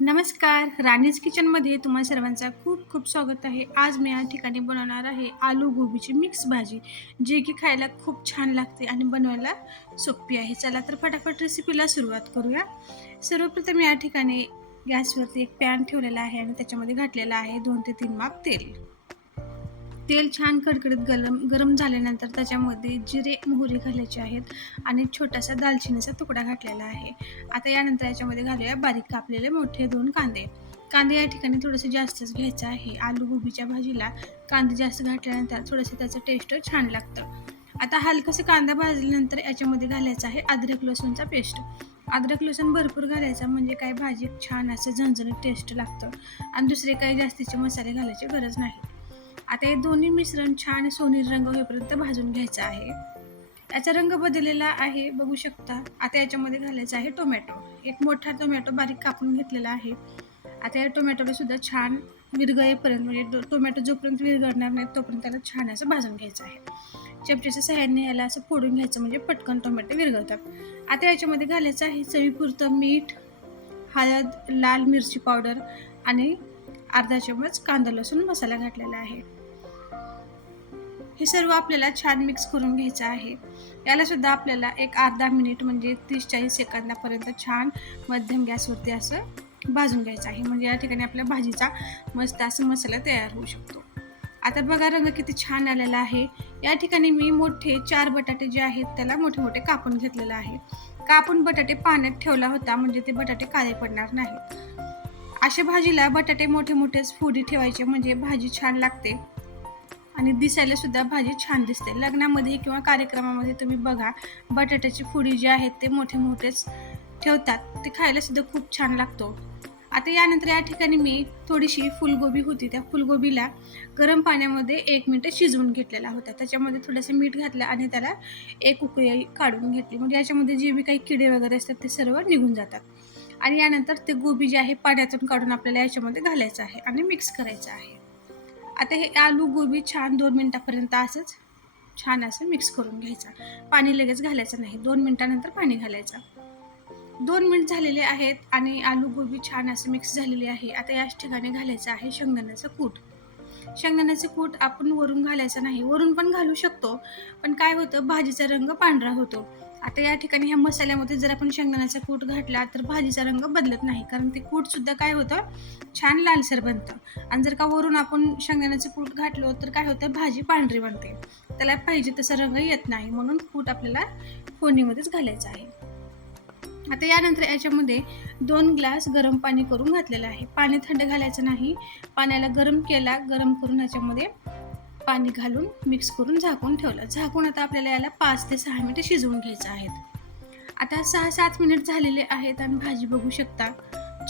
नमस्कार. राणीज किचनमध्ये तुम्हा सर्वांचं खूप खूप स्वागत आहे. आज मी या ठिकाणी बनवणार आहे आलू गोबीची मिक्स भाजी, जी की खायला खूप छान लागते आणि बनवायला सोपी आहे. चला तर फटाफट रेसिपीला सुरुवात करूया. सर्वप्रथम या ठिकाणी गॅसवरती एक पॅन ठेवलेला आहे आणि त्याच्यामध्ये घातलेलं आहे 2 ते 3 माप तेल. तेल छान कडकडीत गरम गरम झाल्यानंतर त्याच्यामध्ये जिरे, मोहरी घालायचे आहेत आणि छोटासा दालचिनीचा तुकडा घातलेला आहे. आता यानंतर याच्यामध्ये घालूया बारीक कापलेले मोठे 2 कांदे. कांदे या ठिकाणी थोडेसे जास्तच घ्यायचे आहे. आलू गोबीच्या भाजीला कांदे जास्त घातल्यानंतर थोडंसं त्याचं टेस्ट छान लागतं. आता हलकंसं कांदा भाजल्यानंतर याच्यामध्ये घालायचं आहे अद्रक लसूणचा पेस्ट. अद्रक लसूण भरपूर घालायचा म्हणजे काय भाजीत छान असं झणझणीत टेस्ट लागतं आणि दुसरे काही जास्तीचे मसाले घालायची गरज नाही. आता हे दोन्ही मिश्रण छान सोनेरी रंग होईपर्यंत भाजून घ्यायचं आहे. याचा रंग बदललेला आहे बघू शकता. आता याच्यामध्ये घालायचं आहे टोमॅटो. एक मोठा टोमॅटो बारीक कापून घेतलेला आहे. आता या टोमॅटोला सुद्धा छान विरघळेपर्यंत म्हणजे टोमॅटो जोपर्यंत विरघळणार नाही तोपर्यंत त्याला छान असं भाजून घ्यायचं आहे. चमच्याच्या सहाय्याने याला असं फोडून घ्यायचं म्हणजे पटकन टोमॅटो विरघळतात. आता याच्यामध्ये घालायचं आहे चवीपुरतं मीठ, हळद, लाल मिरची पावडर आणि अर्धा चमच कांदा लसूण मसाला घातलेला आहे. हे सर्व आपल्याला छान मिक्स करून घ्यायचं आहे. याला सुद्धा आपल्याला एक अर्धा मिनिट म्हणजे 30-40 सेकंदापर्यंत छान मध्यम गॅसवरती असं भाजून घ्यायचं आहे. म्हणजे या ठिकाणी आपल्या भाजीचा मस्त असा मसाला तयार होऊ शकतो. आता बघा रंग किती छान आलेला आहे. या ठिकाणी मी मोठे 4 बटाटे जे आहेत त्याला मोठे मोठे कापून घेतलेलं आहे. कापून बटाटे पाण्यात ठेवला होता म्हणजे ते बटाटे काळे पडणार नाहीत. अशा भाजीला बटाटे मोठे मोठेच फोडी ठेवायचे म्हणजे भाजी छान लागते आणि दिसायला सुद्धा भाजी छान दिसते. लग्नामध्ये किंवा कार्यक्रमामध्ये तुम्ही बघा बटाट्याची फोडी जी आहेत ते मोठे मोठेच ठेवतात. ते खायला सुद्धा खूप छान लागतो. आता यानंतर या ठिकाणी मी थोडीशी फुलगोबी होती त्या फुलगोबीला गरम पाण्यामध्ये 1 मिनिट शिजवून घेतलेला होता. त्याच्यामध्ये थोडंसं मीठ घातलं आणि त्याला एक उकळी काढून घेतली म्हणजे याच्यामध्ये जे बी काही किडे वगैरे असतात ते सर्व निघून जातात. आणि यानंतर ते गोबी जे आहे पाण्यातून काढून आपल्याला याच्यामध्ये घालायचं आहे आणि मिक्स करायचं आहे. आता हे आलू गोबी छान 2 मिनिटापर्यंत असंच छान असं मिक्स करून घ्यायचं. पाणी लगेच घालायचं नाही. 2 मिनिटानंतर पाणी घालायचं. 2 मिनिट झालेले आहेत आणि आलू गोबी छान असं मिक्स झालेली आहे. आता याच ठिकाणी घालायचं आहे शेंगदाण्याचं कूट. शेंगदाण्याचं कूट आपण वरून घालायचं नाही. वरून पण घालू शकतो. पण काय होतं भाजीचा रंग पांढरा होतो. आता या ठिकाणी ह्या मसाल्यामध्ये जर आपण शेंगदाण्याचा कूट घातला तर भाजीचा रंग बदलत नाही. कारण ते कूटसुद्धा काय होतं छान लालसर बनतं. आणि जर का वरून आपण शेंगदाण्याचं कूट घातलं तर काय होतं भाजी पांढरी बनते. त्याला पाहिजे तसा रंग येत नाही. म्हणून कूट आपल्याला फोडणीमध्येच घालायचं आहे. आता यानंतर याच्यामध्ये 2 ग्लास गरम पाणी करून घातलेलं आहे. पाणी थंड घालायचं नाही. पाण्याला गरम केला, गरम करून याच्यामध्ये पाणी घालून मिक्स करून झाकून ठेवलं. झाकून आता आपल्याला याला 5 ते 6 मिनिटं शिजवून घ्यायचं आहे. आता 6-7 मिनिट झालेले आहेत आणि भाजी बघू शकता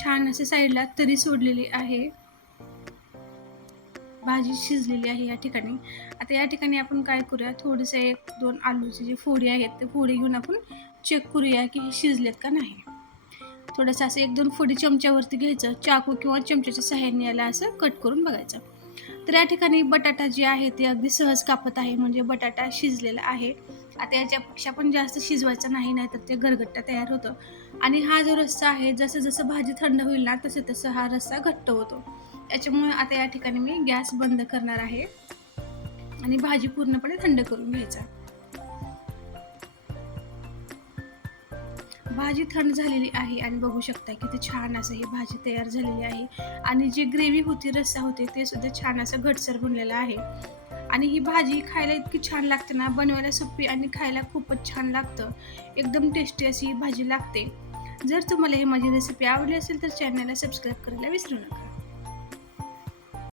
छान असे साईडला तरी सोडलेली आहे. भाजी शिजलेली आहे या ठिकाणी. आता या ठिकाणी आपण काय करूया थोडेसे 1-2 आलूचे जे फोडी आहेत ते फोडी घेऊन आपण चेक करूया की हे शिजलेत का नाही. थोडंसं असं 1-2 फोडी चमच्यावरती घ्यायचं. चाकू किंवा चमच्याच्या सहाय्याने याला असं कट करून बघायचं. तर या ठिकाणी बटाटा जे आहे ते अगदी सहज कापत आहे म्हणजे बटाटा शिजलेला आहे. आता याच्यापेक्षा पण जास्त शिजवायचं नाही नाहीतर ते गरगट्टा तयार होतं. आणि हा जो रस्सा आहे जसं जसं भाजी थंड होईल ना तसं तसं हा रस्सा घट्ट होतो. याच्यामुळे आता या ठिकाणी मी गॅस बंद करणार आहे आणि भाजी पूर्णपणे थंड करून घ्यायचा. भाजी थंड झालेली आहे आणि बघू शकता किती छान असं ही भाजी तयार झालेली आहे आणि जी ग्रेव्ही होती रस्सा होते ते सुद्धा छान असं घटसर बनलेलं आहे. आणि ही भाजी खायला इतकी छान लागते ना बनवायला सोपी आणि खायला खूपच छान लागतं. एकदम टेस्टी अशी ही भाजी लागते. जर तुम्हाला ही माझी रेसिपी आवडली असेल तर चॅनलला सबस्क्राईब करायला विसरू नका.